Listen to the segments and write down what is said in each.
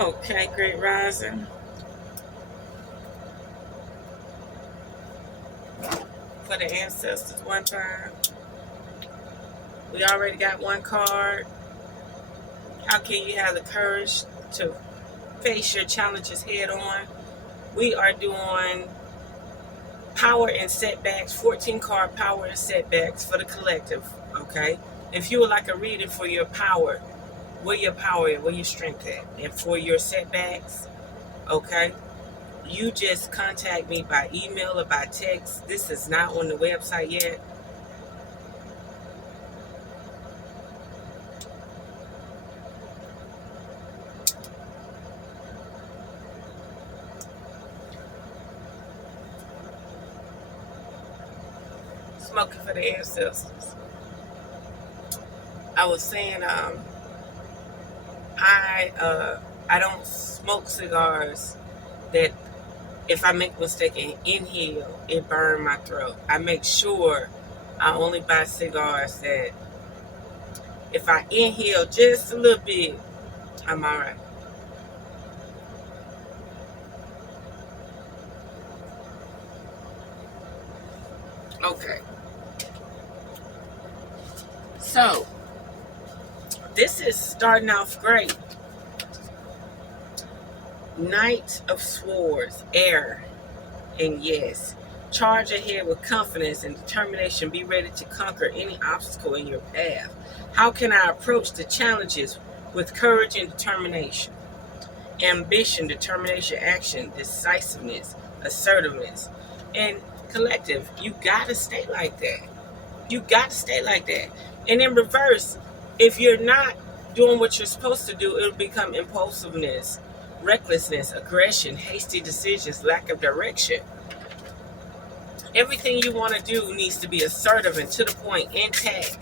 Okay, great rising for the ancestors one time. We already got one card. How can you have the courage to face your challenges head on? We are doing power and setbacks, 14 card power and setbacks for the collective. Okay. If you would like a reading for your power, where your power is, where your strength at, and for your setbacks, okay, you just contact me by email or by text. This is not on the website yet. Smoking for the ancestors. I was saying, I don't smoke cigars that if I make a mistake and inhale, it burn my throat. I make sure I only buy cigars that if I inhale just a little bit, I'm all right. Okay. So, this is starting off great. Knight of Swords, air, and yes. Charge ahead with confidence and determination. Be ready to conquer any obstacle in your path. How can I approach the challenges with courage and determination? Ambition, determination, action, decisiveness, assertiveness, and collective. You gotta stay like that. You gotta stay like that. And in reverse, if you're not doing what you're supposed to do, it'll become impulsiveness, recklessness, aggression, hasty decisions, lack of direction. Everything you want to do needs to be assertive and to the point, intact.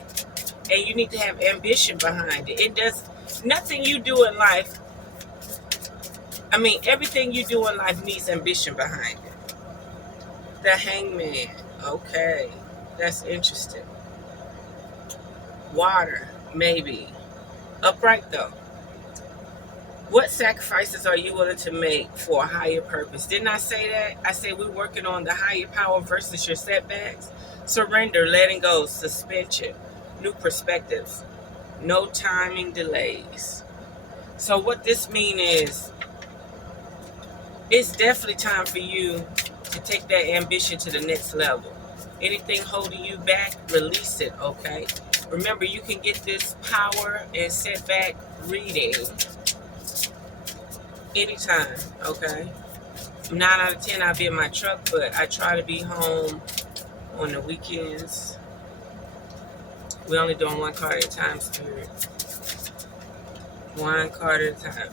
And you need to have ambition behind it. It does nothing you do in life. Everything you do in life needs ambition behind it. The Hangman. Okay. That's interesting. Water, maybe. Upright though. What sacrifices are you willing to make for a higher purpose? Didn't I say that? I said we're working on the higher power versus your setbacks. Surrender, letting go, suspension, new perspectives, no timing delays. So what this means is it's definitely time for you to take that ambition to the next level. Anything holding you back, release it, okay? Remember, you can get this power and setback reading anytime, okay? 9 out of 10, I'll be in my truck, but I try to be home on the weekends. We're only doing one card at a time, Spirit. One card at a time.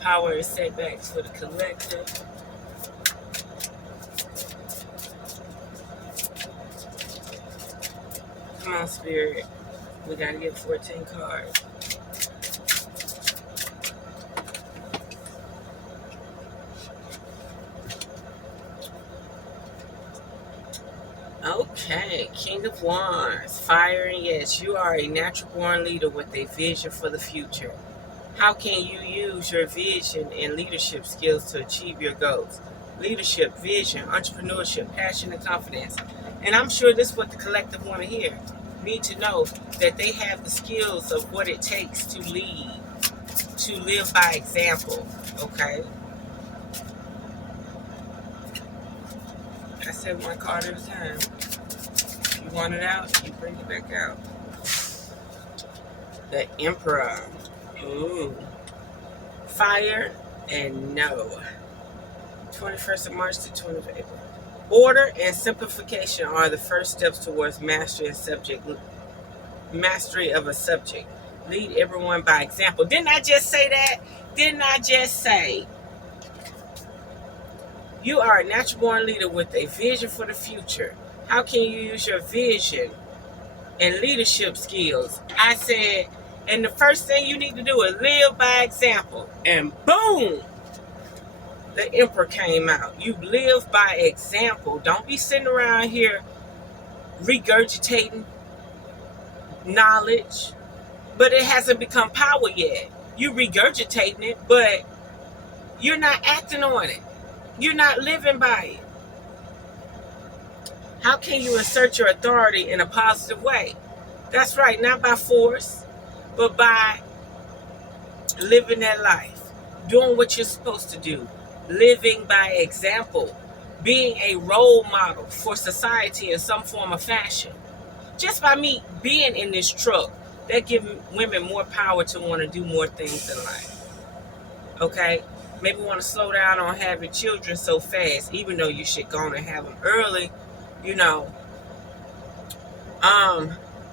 Power and setbacks for the collective. Come on, Spirit. We gotta get 14 cards. Okay, King of Wands, fire and yes, you are a natural born leader with a vision for the future. How can you use your vision and leadership skills to achieve your goals? Leadership, vision, entrepreneurship, passion, and confidence. And I'm sure this is what the collective want to hear. Need to know that they have the skills of what it takes to lead, to live by example, okay? I said one card at a time. If you want it out, you bring it back out. The Emperor. Ooh. Fire and no. 21st of March to 20th of April. Order and simplification are the first steps towards mastery of a subject. Lead everyone by example. Didn't I just say that? Didn't I just say? You are a natural born leader with a vision for the future. How can you use your vision and leadership skills? I said, and the first thing you need to do is live by example. And boom, the Emperor came out. You live by example. Don't be sitting around here regurgitating knowledge, but it hasn't become power yet. You regurgitating it, but You're not acting on it. You're not living by it. How can you assert your authority in a positive way? That's right, not by force, but by living that life, doing what you're supposed to do, living by example, being a role model for society in some form of fashion. Just by me being in this truck, that gives women more power to want to do more things in life. Okay? Maybe want to slow down on having children so fast, even though you should go on and have them early, you know.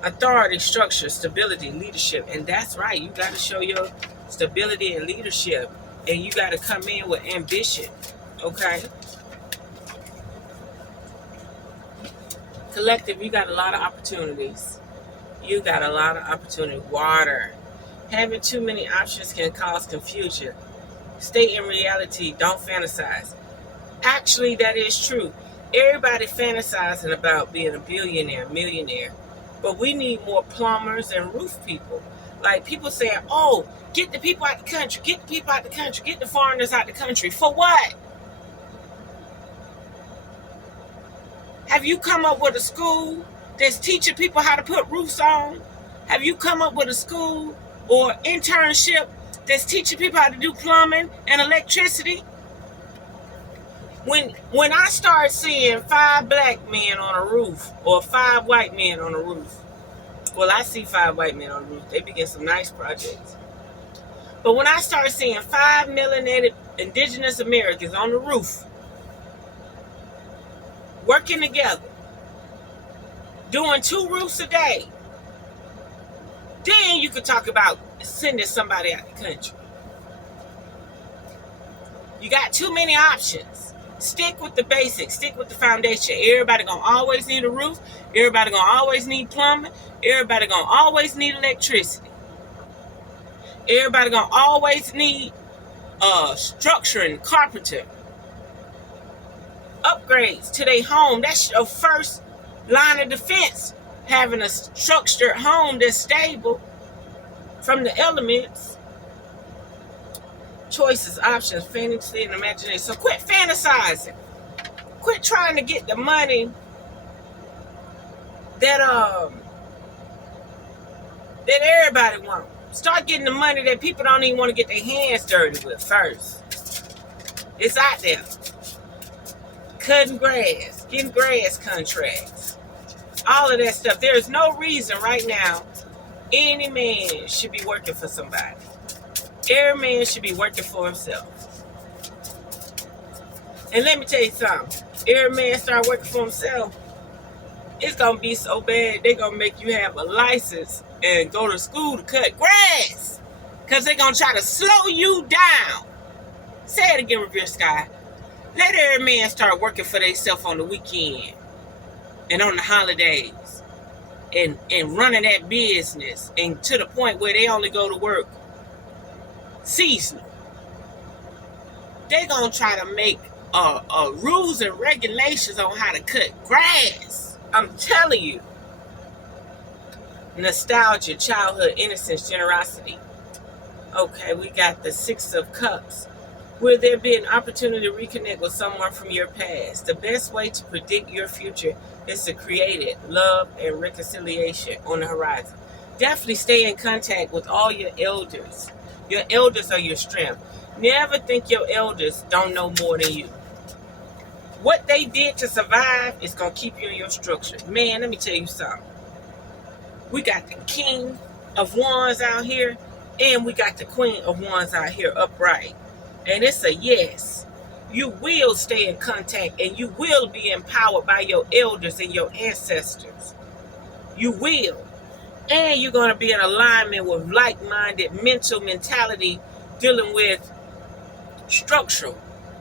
Authority, structure, stability, leadership. And that's right. You got to show your stability and leadership. And you got to come in with ambition. Okay? Collective, you got a lot of opportunities. You got a lot of opportunity. Water. Having too many options can cause confusion. Stay in reality. Don't fantasize. Actually, that is true. Everybody fantasizing about being a billionaire, millionaire. But we need more plumbers and roof people. Like people saying, oh, get the people out the country. Get the people out the country. Get the foreigners out the country. For what? Have you come up with a school that's teaching people how to put roofs on? Have you come up with a school or internship that's teaching people how to do plumbing and electricity? When I start seeing 5 black men on a roof or 5 white men on a roof, well, I see 5 white men on the roof. They begin some nice projects. But when I start seeing 5 melanated indigenous Americans on the roof, working together, doing 2 roofs a day, then you could talk about sending somebody out the country. You got too many options. Stick with the basics. Stick with the foundation. Everybody gonna always need a roof. Everybody gonna always need plumbing. Everybody gonna always need electricity. Everybody gonna always need structure and carpenter. Upgrades to their home. That's your first line of defense. Having a structured home that's stable from the elements. Choices, options, fantasy, and imagination. So quit fantasizing. Quit trying to get the money that everybody wants. Start getting the money that people don't even want to get their hands dirty with first. It's out there. Cutting grass, getting grass contracts, all of that stuff. There is no reason right now any man should be working for somebody. Every man should be working for himself. And let me tell you something. Every man start working for himself, it's going to be so bad, they're going to make you have a license and go to school to cut grass. Because they're going to try to slow you down. Say it again, RevereSky. Let every man start working for themselves on the weekend and on the holidays. And running that business. And to the point where they only go to work seasonal. They're going to try to make rules and regulations on how to cut grass. I'm telling you. Nostalgia, childhood, innocence, generosity. Okay, we got the 6 of Cups. Will there be an opportunity to reconnect with someone from your past? The best way to predict your future is to create it. Love and reconciliation on the horizon. Definitely stay in contact with all your elders. Your elders are your strength. Never think your elders don't know more than you. What they did to survive is going to keep you in your structure. Man, let me tell you something. We got the King of Wands out here, and we got the Queen of Wands out here upright. And it's a yes. You will stay in contact, and you will be empowered by your elders and your ancestors. You will. And you're going to be in alignment with like-minded mental mentality dealing with structural,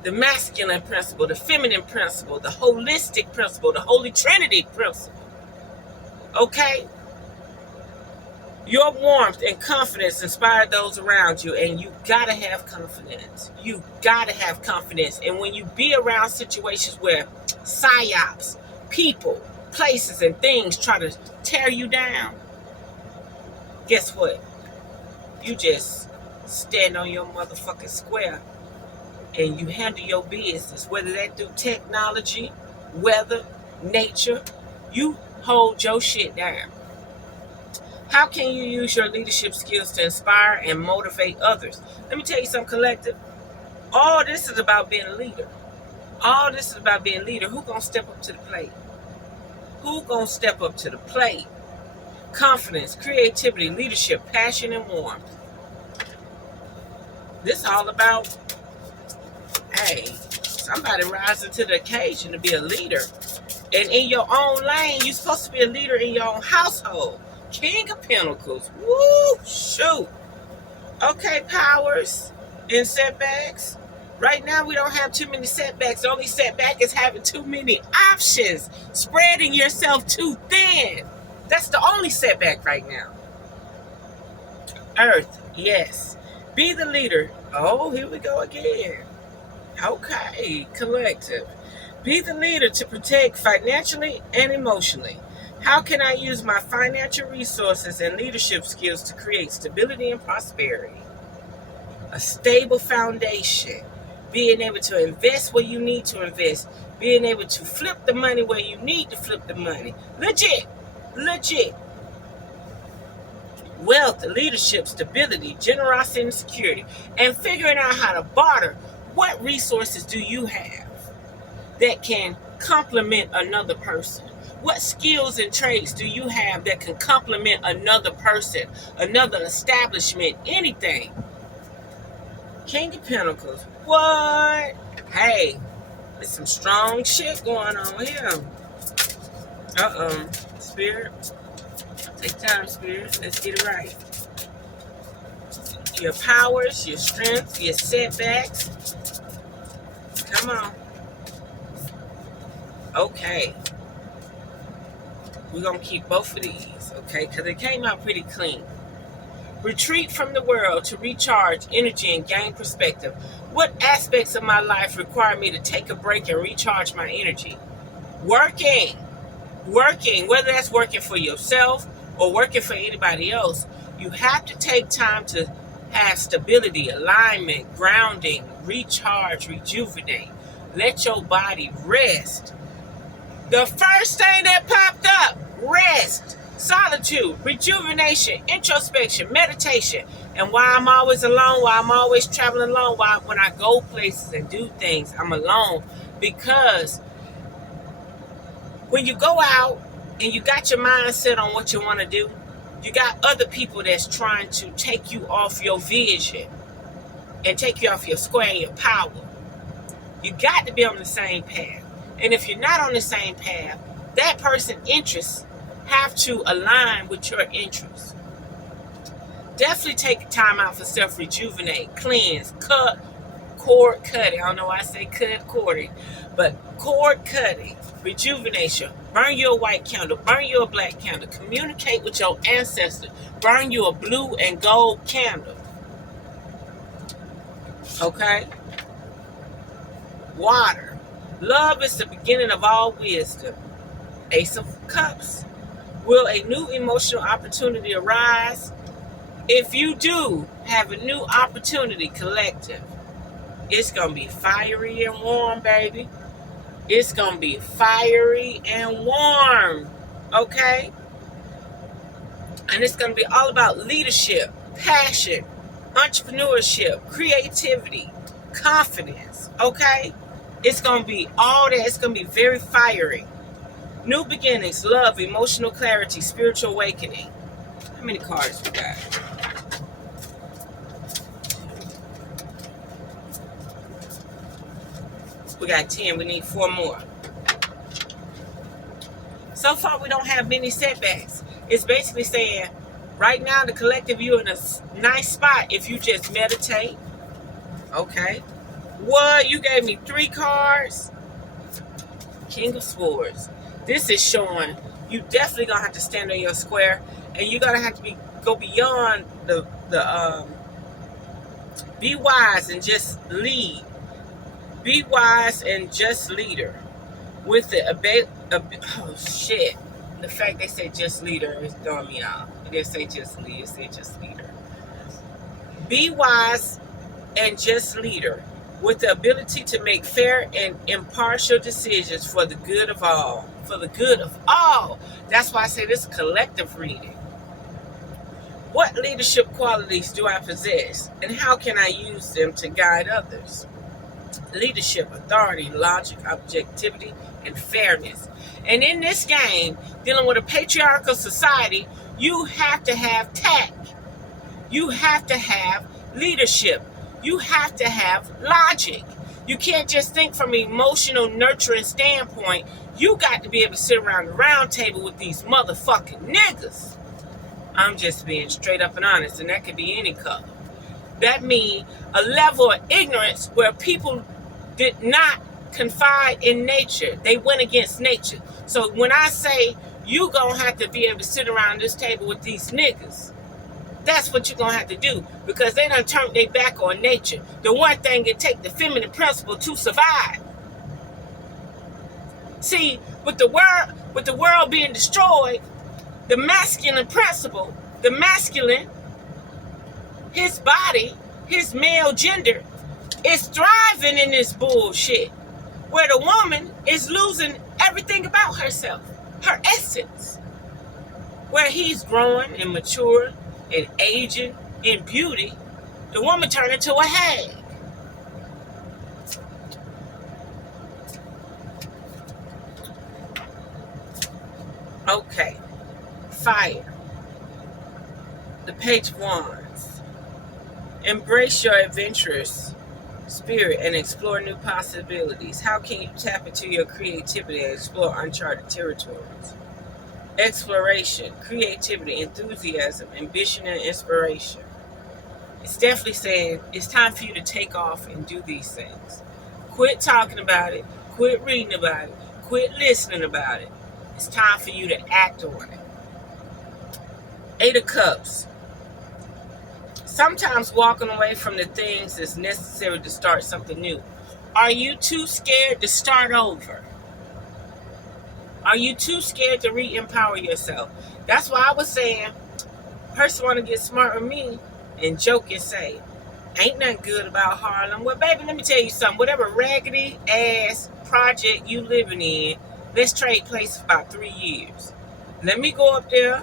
the masculine principle, the feminine principle, the holistic principle, the Holy Trinity principle. Okay? Your warmth and confidence inspire those around you, and you gotta have confidence. You gotta have confidence. And when you be around situations where psyops, people, places, and things try to tear you down, guess what? You just stand on your motherfucking square and you handle your business, whether that through technology, weather, nature, you hold your shit down. How can you use your leadership skills to inspire and motivate others? Let me tell you something, collective. All this is about being a leader. All this is about being a leader. Who gonna step up to the plate? Who gonna step up to the plate? Confidence, creativity, leadership, passion, and warmth. This is all about, hey, somebody rising to the occasion to be a leader. And in your own lane, you're supposed to be a leader in your own household. King of Pentacles. Woo! Shoot. Okay, powers and setbacks. Right now, we don't have too many setbacks. The only setback is having too many options. Spreading yourself too thin. That's the only setback right now. Earth, yes. Be the leader. Oh, here we go again. Okay, collective. Be the leader to protect financially and emotionally. How can I use my financial resources and leadership skills to create stability and prosperity? A stable foundation. Being able to invest where you need to invest. Being able to flip the money where you need to flip the money. Legit. Wealth, leadership, stability, generosity, and security. And figuring out how to barter. What resources do you have that can complement another person? What skills and traits do you have that can complement another person, another establishment, anything? King of Pentacles. What? Hey, there's some strong shit going on here. Spirit. Take time, Spirit. Let's get it right. Your powers, your strength, your setbacks. Come on. Okay. We're going to keep both of these, okay? Because it came out pretty clean. Retreat from the world to recharge energy and gain perspective. What aspects of my life require me to take a break and recharge my energy? Working, whether that's working for yourself or working for anybody else, you have to take time to have stability, alignment, grounding, recharge, rejuvenate. Let your body rest. The first thing that popped up, rest, solitude, rejuvenation, introspection, meditation. And why I'm always alone, why I'm always traveling alone, why when I go places and do things, I'm alone. Because when you go out and you got your mind set on what you want to do, you got other people that's trying to take you off your vision and take you off your square and your power. You got to be on the same path. And if you're not on the same path, that person's interests have to align with your interests. Definitely take time out for self-rejuvenate, cleanse, cord cutting. I don't know why I say cording, but cord cutting, rejuvenation. Burn you a white candle, burn you a black candle. Communicate with your ancestors. Burn you a blue and gold candle. Okay? Water. Love is the beginning of all wisdom. Ace of Cups. Will a new emotional opportunity arise? If you do have a new opportunity, collective, it's going to be fiery and warm, baby. It's going to be fiery and warm, okay? And it's going to be all about leadership, passion, entrepreneurship, creativity, confidence, okay? It's going to be all that. It's going to be very fiery. New beginnings, love, emotional clarity, spiritual awakening. How many cards we got? We got 10. We need 4 more. So far, we don't have many setbacks. It's basically saying, right now, the collective, you're in a nice spot if you just meditate. Okay. What? You gave me 3 cards. King of Swords. This is showing you definitely going to have to stand on your square. And you're going to have to go beyond the be wise and just lead. Be wise and just leader. With the oh shit. The fact they say just leader is throwing me off. It didn't say just lead, it said just leader. Be wise and just leader. with the ability to make fair and impartial decisions for the good of all. For the good of all. That's why I say this is collective reading. What leadership qualities do I possess, and how can I use them to guide others? Leadership, authority, logic, objectivity, and fairness. And in this game, dealing with a patriarchal society, you have to have tact. You have to have leadership. You have to have logic. You can't just think from an emotional, nurturing standpoint. You got to be able to sit around the round table with these motherfucking niggas. I'm just being straight up and honest, and that could be any color. That means a level of ignorance where people did not confide in nature. They went against nature. So when I say you gonna have to be able to sit around this table with these niggas, that's what you're gonna have to do, because they done turned their back on nature. The one thing it take the feminine principle to survive. See, with the world being destroyed, the masculine principle, the masculine, his body, his male gender, is thriving in this bullshit, where the woman is losing everything about herself, her essence, where he's growing and maturing and aging in beauty. The woman turned into a hag. Okay, fire. The Page of Wands. Embrace your adventurous spirit and explore new possibilities. How can you tap into your creativity and explore uncharted territories? Exploration, creativity, enthusiasm, ambition, and inspiration. It's definitely saying it's time for you to take off and do these things. Quit talking about it. Quit reading about it. Quit listening about it. It's time for you to act on it. 8 of Cups. Sometimes walking away from the things is necessary to start something new. Are you too scared to start over? Are you too scared to re-empower yourself? That's why I was saying, person want to get smart with me and joke and say, ain't nothing good about Harlem. Well, baby, let me tell you something. Whatever raggedy ass project you living in, let's trade places for about 3 years. Let me go up there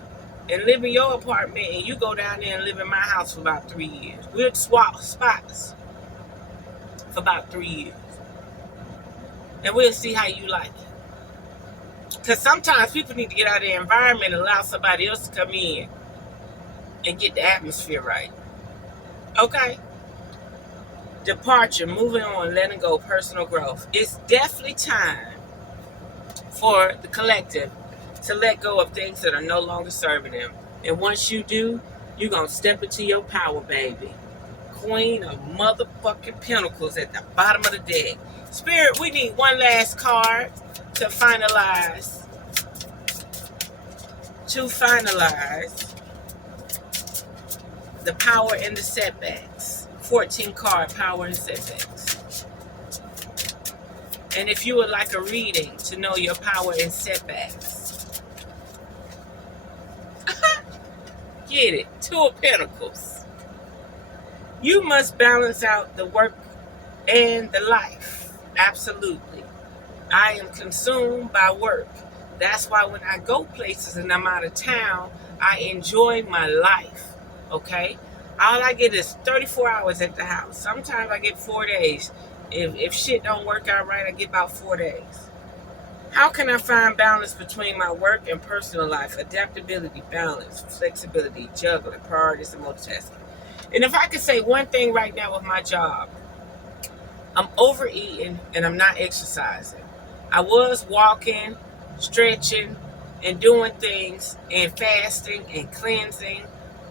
and live in your apartment, and you go down there and live in my house for about 3 years. We'll swap spots for about 3 years. And we'll see how you like it. Because sometimes people need to get out of their environment and allow somebody else to come in and get the atmosphere right. Okay? Departure, moving on, letting go, personal growth. It's definitely time for the collective to let go of things that are no longer serving them. And once you do, you're going to step into your power, baby. Queen of motherfucking Pentacles at the bottom of the deck. Spirit, we need one last card to finalize. The power and the setbacks. 14 card power and setbacks. And if you would like a reading to know your power and setbacks, get it. 2 of Pentacles. You must balance out the work and the life. Absolutely. I am consumed by work. That's why when I go places and I'm out of town, I enjoy my life. Okay? All I get is 34 hours at the house. Sometimes I get 4 days. If shit don't work out right, I get about 4 days. How can I find balance between my work and personal life? Adaptability, balance, flexibility, juggling, priorities, and multitasking. And if I could say one thing right now with my job, I'm overeating and I'm not exercising. I was walking, stretching, and doing things, and fasting, and cleansing,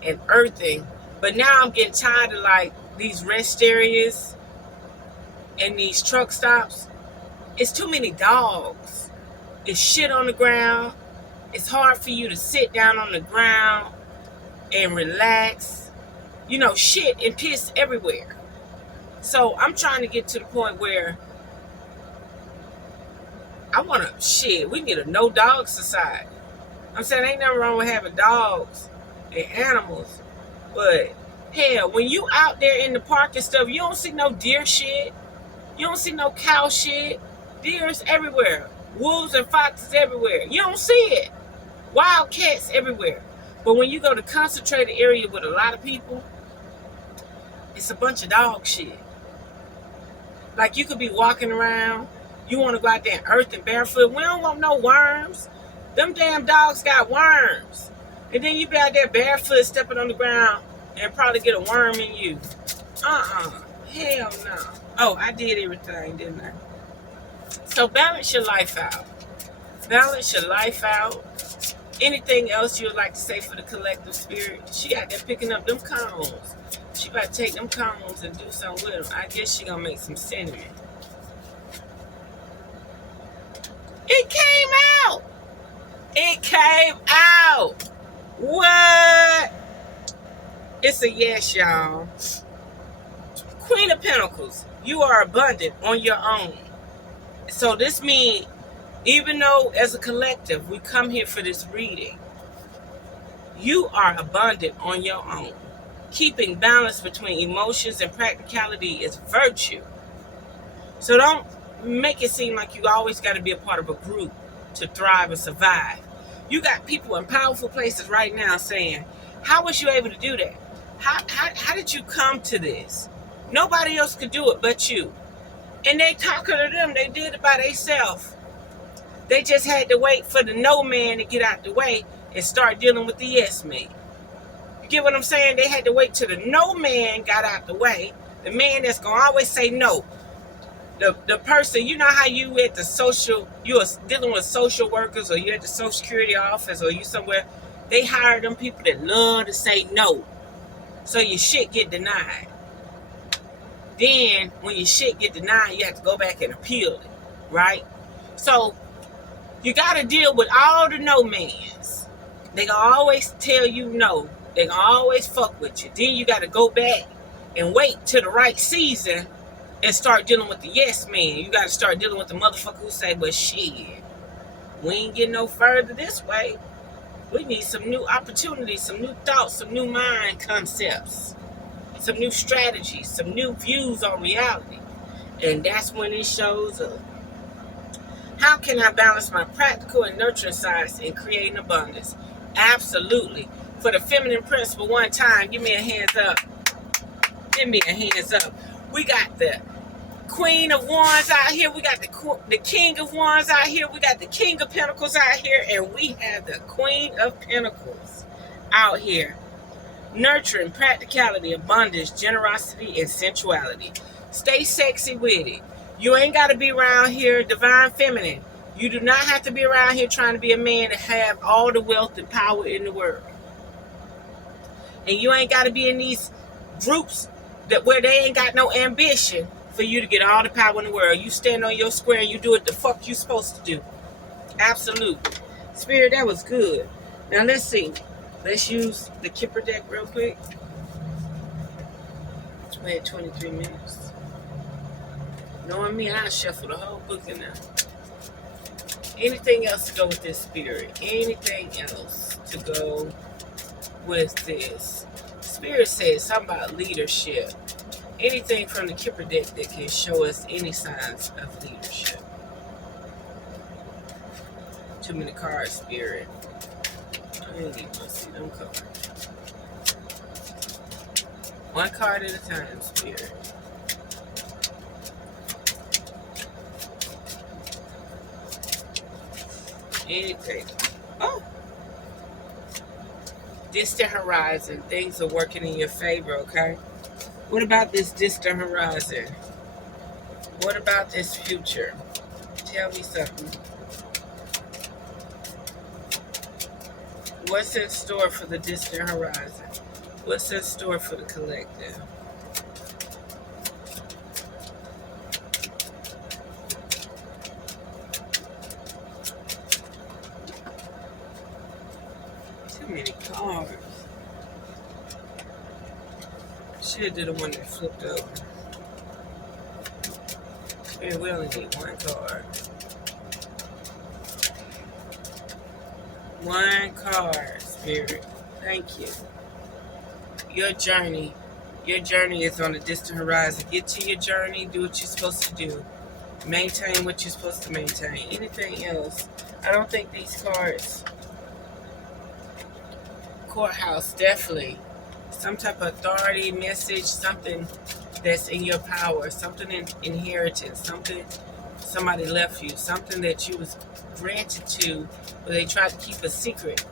and earthing. But now I'm getting tired of like these rest areas and these truck stops. It's too many dogs. It's shit on the ground. It's hard for you to sit down on the ground and relax. You know, shit and piss everywhere. So I'm trying to get to the point where I want to, we need a no dog society. I'm saying ain't nothing wrong with having dogs and animals. But hell, when you out there in the park and stuff, you don't see no deer shit. You don't see no cow shit. Deers everywhere. Wolves and foxes everywhere. You don't see it. Wild cats everywhere. But when you go to concentrated area with a lot of people, it's a bunch of dog shit. Like you could be walking around, you want to go out there and earth and barefoot. We don't want no worms. Them damn dogs got worms. And then you be out there barefoot stepping on the ground and probably get a worm in you. Hell no. Oh, I did everything, didn't I? So balance your life out. Balance your life out. Anything else you would like to say for the collective spirit? She out there picking up them cones. She about to take them cones and do something with them. I guess she gonna make some cinnamon. It came out. It came out. What? It's a yes, y'all. Queen of Pentacles. You are abundant on your own. So this means, even though as a collective we come here for this reading, you are abundant on your own. Keeping balance between emotions and practicality is virtue. So don't make it seem like you always got to be a part of a group to thrive and survive. You got people in powerful places right now saying, how was you able to do that? How did you come to this? Nobody else could do it but you. And they talking to them, they did it by themselves. They just had to wait for the no man to get out the way and start dealing with the yes man. You get what I'm saying? They had to wait till the no man got out the way. The man that's going to always say no. The person, you know how you at the social, you are dealing with social workers, or you're at the social security office, or you somewhere, they hire them people that love to say no. So your shit get denied. Then when your shit get denied, you have to go back and appeal it, right? So you got to deal with all the no mans. They gonna always tell you no. They gonna always fuck with you. Then you got to go back and wait till the right season and start dealing with the yes man. You got to start dealing with the motherfucker who say, but shit, we ain't getting no further this way. We need some new opportunities, some new thoughts, some new mind concepts, some new strategies, some new views on reality. And that's when it shows up. How can I balance my practical and nurturing sides in creating abundance? Absolutely. For the feminine principle, one time, give me a hands up. Give me a hands up. We got the Queen of Wands out here. We got the King of Wands out here. We got the King of Pentacles out here. And we have the Queen of Pentacles out here. Nurturing, practicality, abundance, generosity, and sensuality. Stay sexy with it. You ain't got to be around here divine feminine. You do not have to be around here trying to be a man to have all the wealth and power in the world. And you ain't got to be in these groups where they ain't got no ambition for you to get all the power in the world. You stand on your square and you do what the fuck you supposed to do. Absolutely. Spirit, that was good. Now let's see. Let's use the Kipper deck real quick. We had 23 minutes. Knowing me, I'll shuffle the whole book in there. Anything else to go with this spirit? Anything else to go with this? Spirit says something about leadership. Anything from the Kipper deck that can show us any signs of leadership. Too many cards, Spirit. I ain't even gonna see them cards. One card at a time, Spirit. Anything. Oh! Distant horizon. Things are working in your favor, okay? What about this distant horizon? What about this future? Tell me something. What's in store for the distant horizon? What's in store for the collective? Too many cards. Should have did the one that flipped over. Spirit, we only need one card. One card, Spirit. Thank you. Your journey Your journey is on a distant horizon. Get to your journey. Do what you're supposed to do. Maintain what you're supposed to maintain. Anything else? I don't think these cards. Courthouse, definitely. Some type of authority, message, something that's in your power. Something in inheritance. Something somebody left you. Something that you was granted to, but they tried to keep a secret.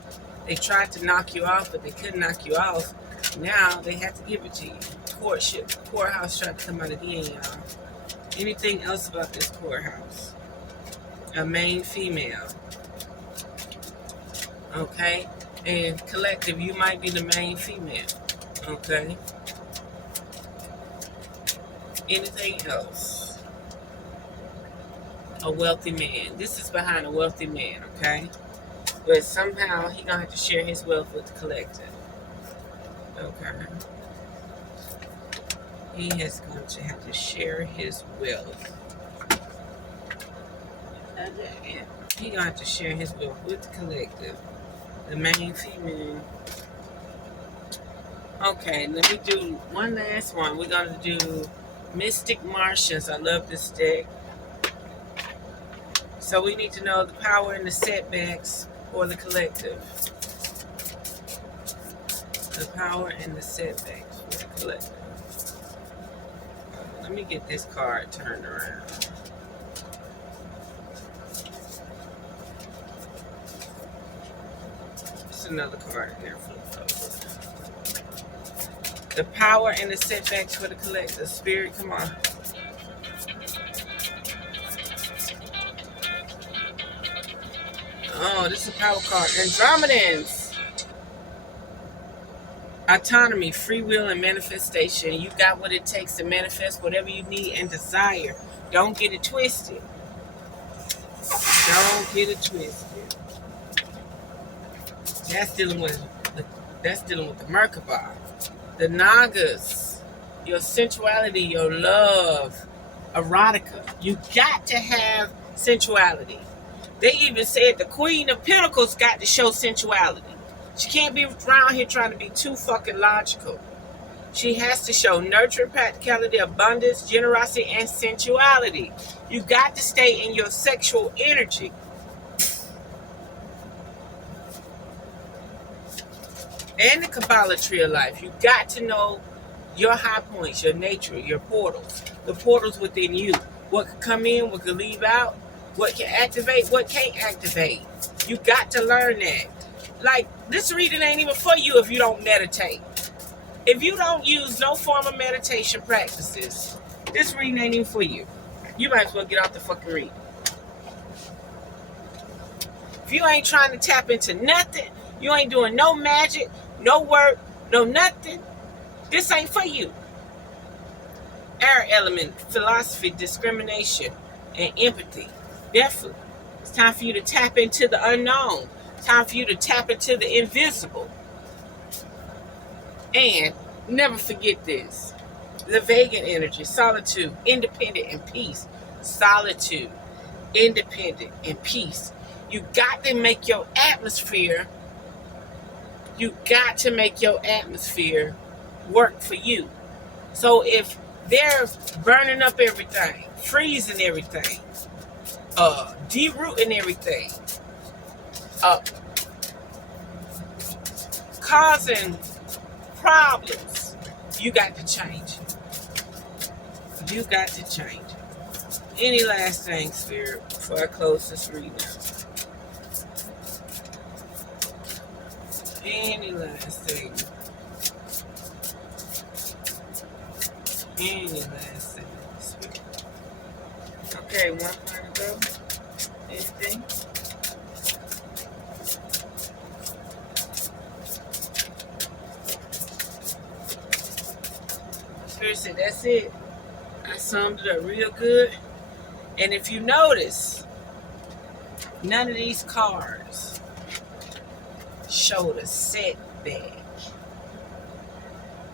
They tried to knock you off, but they couldn't knock you off. Now they have to give it to you. Courtship. Courthouse tried to come out again, y'all. Anything else about this courthouse? A main female. Okay? And collective, you might be the main female. Okay? Anything else? A wealthy man. This is behind a wealthy man, okay? But somehow he gonna have to share his wealth with the collective. Okay. He is going to have to share his wealth. He gonna have to share his wealth with the collective. The main female. Okay, let me do one last one. We're gonna do Mystic Martians. I love this deck. So we need to know the power and the setbacks for the collective. The power and the setbacks for the collective. Let me get this card turned around. There's another card in there flipped over. The power and the setbacks for the collective. Spirit, come on. Oh, this is a power card. Andromedans. Autonomy, free will, and manifestation. You got what it takes to manifest whatever you need and desire. Don't get it twisted. Don't get it twisted. That's dealing with the Merkaba. The Nagas. Your sensuality, your love, erotica. You got to have sensuality. They even said the Queen of Pentacles got to show sensuality. She can't be around here trying to be too fucking logical. She has to show nurture, practicality, abundance, generosity, and sensuality. You got to stay in your sexual energy. And the Kabbalah tree of life. You got to know your high points, your nature, your portals. The portals within you. What can come in, what can leave out, what can activate, what can't activate. You got to learn that. Like, this reading ain't even for you if you don't meditate. If you don't use no form of meditation practices, this reading ain't even for you. You might as well get off the fucking reading. If you ain't trying to tap into nothing, you ain't doing no magic, no work, no nothing, this ain't for you. Air element, philosophy, discrimination, and empathy. Definitely. It's time for you to tap into the unknown. Time for you to tap into the invisible. And never forget this. The Vegan energy, solitude, independent, and peace. Solitude, independent, and peace. You got to make your atmosphere, work for you. So if they're burning up everything, freezing everything, derooting everything, causing problems, you got to change. You got to change. Any last thing, Spirit, before I close this reading out? Any last thing? Any last thing, Spirit? Okay, one more to go. Anything? Spirit said, that's it. I summed it up real good. And if you notice, none of these cards showed a setback.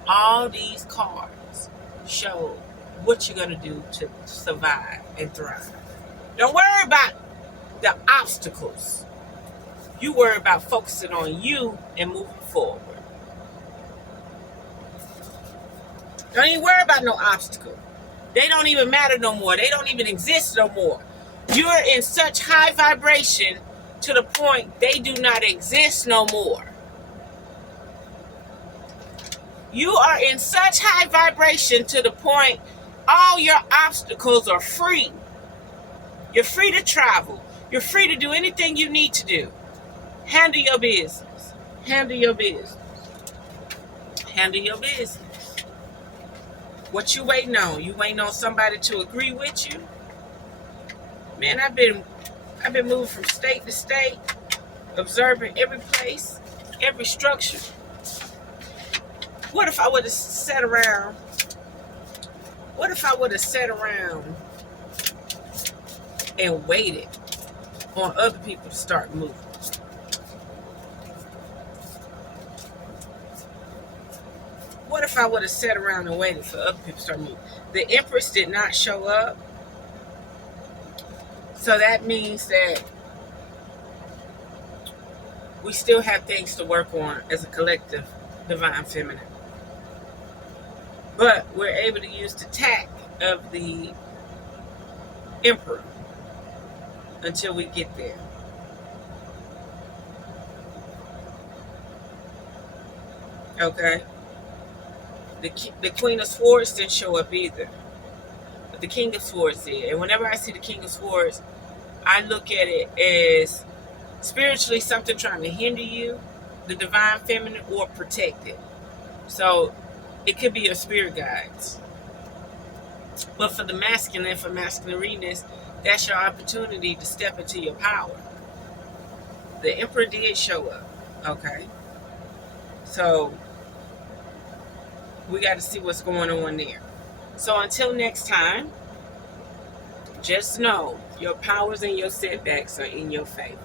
All these cards show what you're going to do to survive and thrive. Don't worry about the obstacles. You worry about focusing on you and moving forward. Don't even worry about no obstacle. They don't even matter no more. They don't even exist no more. You're in such high vibration to the point they do not exist no more. You are in such high vibration to the point all your obstacles are free. You're free to travel. You're free to do anything you need to do. Handle your business. Handle your business. Handle your business. What you waiting on? You waiting on somebody to agree with you? Man, I've been moving from state to state, observing every place, every structure. What if I would have sat around? What if I would have sat around and waited on other people to start moving? What if I would have sat around and waited for other people to start moving? The Empress did not show up. So that means that we still have things to work on as a collective divine feminine. But we're able to use the tact of the Emperor until we get there. Okay? The Queen of Swords didn't show up either. But the King of Swords did. And whenever I see the King of Swords, I look at it as spiritually something trying to hinder you, the divine feminine, or protect it. So it could be your spirit guides. But for the masculine, for masculine readings, that's your opportunity to step into your power. The Emperor did show up. Okay? So we got to see what's going on there. So until next time, just know your powers and your setbacks are in your favor.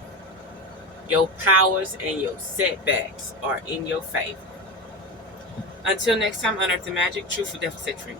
Your powers and your setbacks are in your favor. Until next time, unearth the magic, truth or deficit free.